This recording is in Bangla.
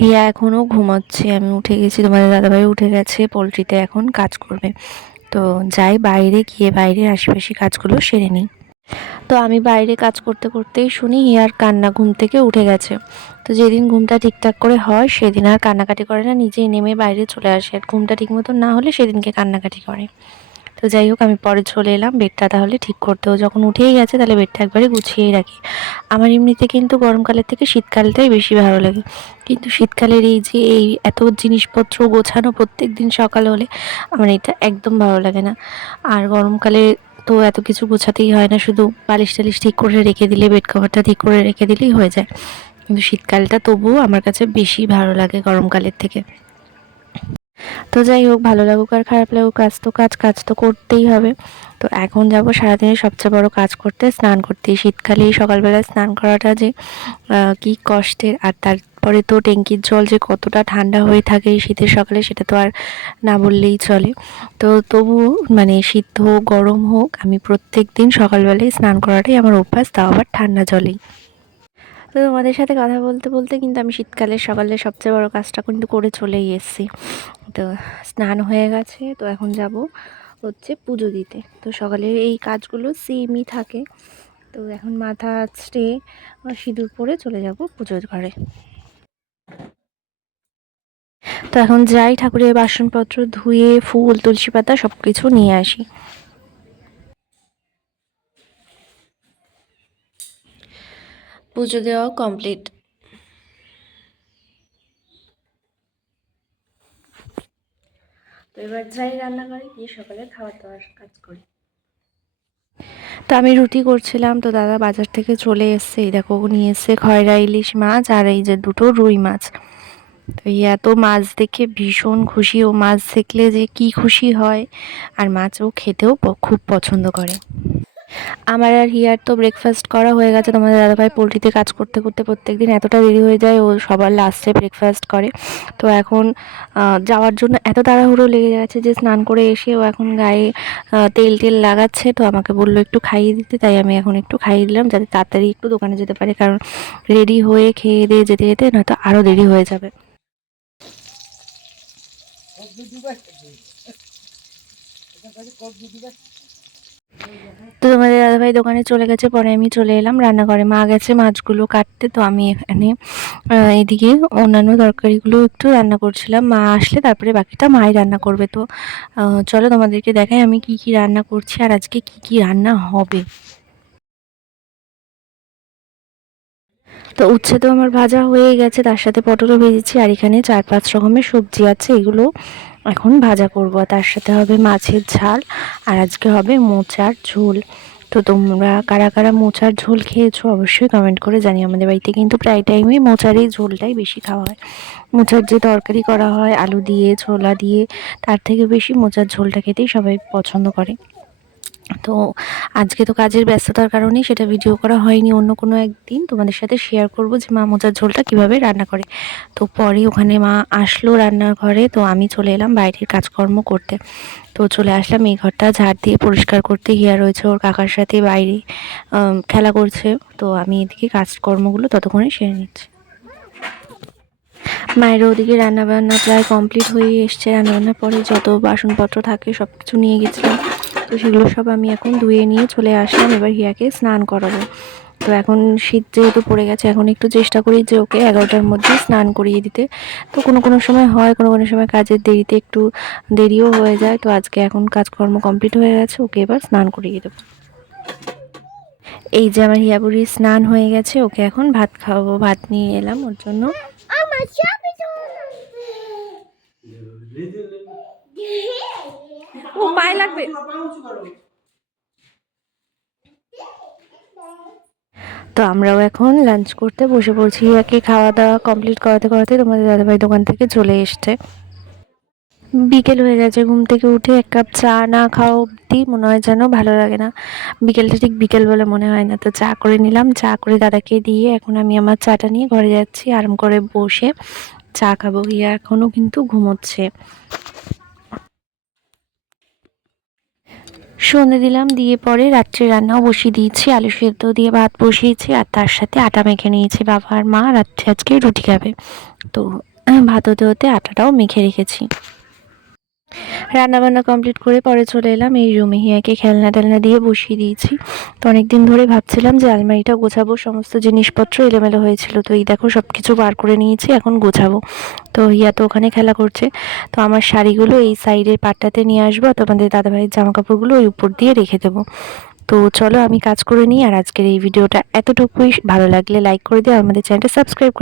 হিয়া এখনও ঘুমাচ্ছে, আমি উঠে গেছি, তোমাদের দাদাভাই উঠে গেছে, পোলট্রিতে এখন কাজ করবে। তো যাই বাইরে গিয়ে বাইরের আশেপাশে কাজগুলো সেরে নিই। তো আমি বাইরে কাজ করতে করতেই শুনি হিয়ার কান্না ঘুম থেকে উঠে গেছে। তো যেদিন ঘুমটা ঠিকঠাক করে হয়, সেদিন আর কান্নাকাটি করে না, নিজেই নেমে বাইরে চলে আসে। আর ঘুমটা ঠিক মতো না হলে সেদিনকে কান্নাকাটি করে। তো যাই হোক, আমি পরে চলে এলাম। বেডটা তাহলে ঠিক করতে ও যখন উঠেই গেছে, তাহলে বেডটা একবারে গুছিয়েই রাখি। আমার এমনিতে কিন্তু গরমকালের থেকে শীতকালটাই বেশি ভালো লাগে। কিন্তু শীতকালের এই যে, এই এত জিনিসপত্র গোছানো প্রত্যেক দিন সকাল হলে, আমার এটা একদম ভালো লাগে না। আর গরমকালে তো এত কিছু গোছাতেই হয় না। শুধু বালিশ টালিশ ঠিক করে রেখে দিলে, বেড কভারটা ঠিক করে রেখে দিলেই হয়ে যায়। কিন্তু শীতকালটা তবুও আমার কাছে বেশি ভালো লাগে গরমকালের থেকে। তো যাই হোক, ভালো লাগুক আর খারাপ লাগুক, কাজ তো কাজ কাজ তো করতেই হবে। তো এখন যাব সারাদিনের সবচেয়ে বড় কাজ করতে, স্নান করতে। শীতকালে সকালবেলায় স্নান করাটা যে কি কষ্টের। আর তারপরে তো ট্যাঙ্কির জল যে কতটা ঠান্ডা হয়ে থাকে শীতের সকালে, সেটা তো আর না বললেই চলে। তো তবুও মানে শীত হোক, গরম হোক, আমি প্রত্যেক দিন সকালবেলায় স্নান করাটাই আমার অভ্যাস, তাও আবার ঠান্ডা জলেই। তো তোমাদের সাথে কথা বলতে বলতে কিন্তু আমি শীতকালের সকালে সবচেয়ে বড় কাজটা কিন্তু করে চলেই এসেছি। তো স্নান হয়ে গেছে তো এখন যাব হচ্ছে পুজো দিতে। তো সকালের এই কাজগুলো সেমই থাকে। তো এখন মাথা আহ, সিঁদুর পরে চলে যাব পুজোর ঘরে। তো এখন যাই ঠাকুরের বাসনপত্র ধুয়ে ফুল তুলসী পাতা সব কিছু নিয়ে আসি। পুজো দেওয়া কমপ্লিট। তো এবার যাই রান্না করি গিয়ে সকালে খাবার দাবার কাজ করি। তো আমি রুটি করছিলাম তো দাদা বাজার থেকে চলে এসছে। এই দেখো ও নিয়ে এসছে খয়রা ইলিশ মাছ আর এই যে দুটো রুই মাছ। তো এই এত মাছ দেখে ভীষণ খুশি। ও মাছ দেখলে যে কি খুশি হয়। আর মাছ ও খেতেও খুব পছন্দ করে। আমার আর হিয়ার তো ব্রেকফাস্ট করা হয়ে গেছে। তোমাদের দাদাভাই পোলট্রিতে কাজ করতে করতে প্রত্যেক দিন এতটা দেরি হয়ে যায়, ও সবার লাস্টে ব্রেকফাস্ট করে। তো এখন যাওয়ার জন্য এত তাড়াহুড়ো লেগে যাচ্ছে যে স্নান করে এসে ও এখন গায়ে তেল টেল লাগাচ্ছে। তো আমাকে বলল একটু খাইয়ে দিতে, তাই আমি এখন একটু খাইয়ে দিলাম যাতে তাড়াতাড়ি একটু দোকানে যেতে পারে। কারণ রেডি হয়ে খেয়ে দিয়ে যেতে যেতে নয়তো আরও দেরি হয়ে যাবে। তো তোমাদের দাদাভাই দোকানে চলে গেছে, পরে আমি চলে এলাম রান্নাঘরে। মা গেছে মাছগুলো কাটতে, তো আমি এখানে এদিকে অন্যান্য তরকারিগুলো একটু রান্না করছিলাম। মা আসলে তারপরে বাকিটা মাই রান্না করবে। তো চলো তোমাদেরকে দেখাই আমি কি কি রান্না করছি আর আজকে কি কি রান্না হবে। তো উচ্ছে তো আমার ভাজা হয়ে গেছে, তার সাথে পটলও ভেজেছি আর এখানে চার পাঁচ রকমের সবজি আছে, এগুলো এখন ভাজা করব তার সাথে হবে মাছের ঝাল, আর আজকে হবে মোচার ঝোল। তো তোমরা কারা কারা মোচার ঝোল খেয়েছো অবশ্যই কমেন্ট করে জানি আমাদের বাড়িতে কিন্তু প্রায় টাইমে মোচার এই ঝোলটাই বেশি খাওয়া হয়। মোচার যে তরকারি করা হয়, আলু দিয়ে, ছোলা দিয়ে, তার থেকে বেশি মোচার ঝোলটা খেতেই সবাই পছন্দ করে। তো আজকে তো কাজের ব্যস্ততার কারণে সেটা ভিডিও করা হয়নি, অন্য কোনো একদিন তোমাদের সাথে শেয়ার করব যে মা মোচার ঝোলটা কীভাবে রান্না করে। তো পরে ওখানে মা আসলো রান্নার ঘরে, তো আমি চলে এলাম বাইরের কাজকর্ম করতে। তো চলে আসলাম, এই ঘরটা ঝাড় দিয়ে পরিষ্কার করতে। হিয়া রয়েছে ওর কাকার সাথে বাইরে খেলা করছে। তো আমি এদিকে কাজকর্মগুলো ততক্ষণে সেরে নিচ্ছি। মায়ের ওদিকে রান্নাবান্না প্রায় কমপ্লিট হয়ে এসছে। রান্নাবান্নার পরে যত বাসনপত্র থাকে সব কিছু নিয়ে গেছিলাম। তো সেগুলো সব আমি এখন ধুয়ে নিয়ে চলে আসলাম। এবার হিয়াকে স্নান করাবো। তো এখন শীত যেহেতু পড়ে গেছে এখন একটু চেষ্টা করি যে ওকে এগারোটার মধ্যে স্নান করিয়ে দিতে। তো কোনো কোনো সময় হয় কোনো কোনো সময় কাজের দেরিতে একটু দেরিও হয়ে যায়। তো আজকে এখন কাজকর্ম কমপ্লিট হয়ে গেছে ওকে এবার স্নান করিয়ে দেবো। এই যে আমার হিয়াবুড়ির স্নান হয়ে গেছে ওকে এখন ভাত খাওয়াবো। ভাত নিয়ে এলাম ওর জন্য। আমার ও পায়ে লাগবে। তো আমরাও এখন লাঞ্চ করতে বসে পড়ছি। একে খাওয়া দাওয়া কমপ্লিট করাতে করাতে তোমাদের দাদাভাই দোকান থেকে চলে এসছে। বিকেল হয়ে গেছে, ঘুম থেকে উঠে এক কাপ চা না খাওয়া অবধি মনে হয় যেন ভালো লাগে না। বিকেলটা ঠিক বিকেল বলে মনে হয় না। তো চা করে নিলাম, চা করে দাদাকে দিয়ে এখন আমি আমার চাটা নিয়ে ঘরে যাচ্ছি, আরাম করে বসে চা খাব। গিয়ে এখনও কিন্তু ঘুমোচ্ছে। সন্ধে দিলাম, দিয়ে পরে রাত্রে রান্নাও বসিয়ে দিয়েছি, আলু সেদ্ধ দিয়ে ভাত বসিয়েছি, আর তার সাথে আটা মেখে নিয়েছি। বাবা আর মা রাত্রে আজকে রুটি খাবে। তো ভাত হতে হতে আটাটাও মেখে রেখেছি। রান্নাবান্না কমপ্লিট করে পরে চলে এলাম। এই রুমে হিয়াকে খেলনা টেলনা দিয়ে বসিয়ে দিয়েছি। তো অনেক দিন ধরে ভাবছিলাম যে আলমারিটা গোছাবো, সমস্ত জিনিসপত্র এলোমেলো হয়েছিল। তো এই দেখো সব কিছু বার করে নিয়েছি, এখন গোছাবো। তো হিয়া তো ওখানে খেলা করছে। তো আমার শাড়িগুলো এই সাইডের পাটটাতে নিয়ে আসব তোমাদের দাদাভাইয়ের জামা কাপড়গুলো ওই উপর দিয়ে রেখে দেবো। তো চলো আমি কাজ করে নিই আর আজকের এই ভিডিওটা এতটুকুই। ভালো লাগলে লাইক করে দিও, আমাদের চ্যানেলটা সাবস্ক্রাইব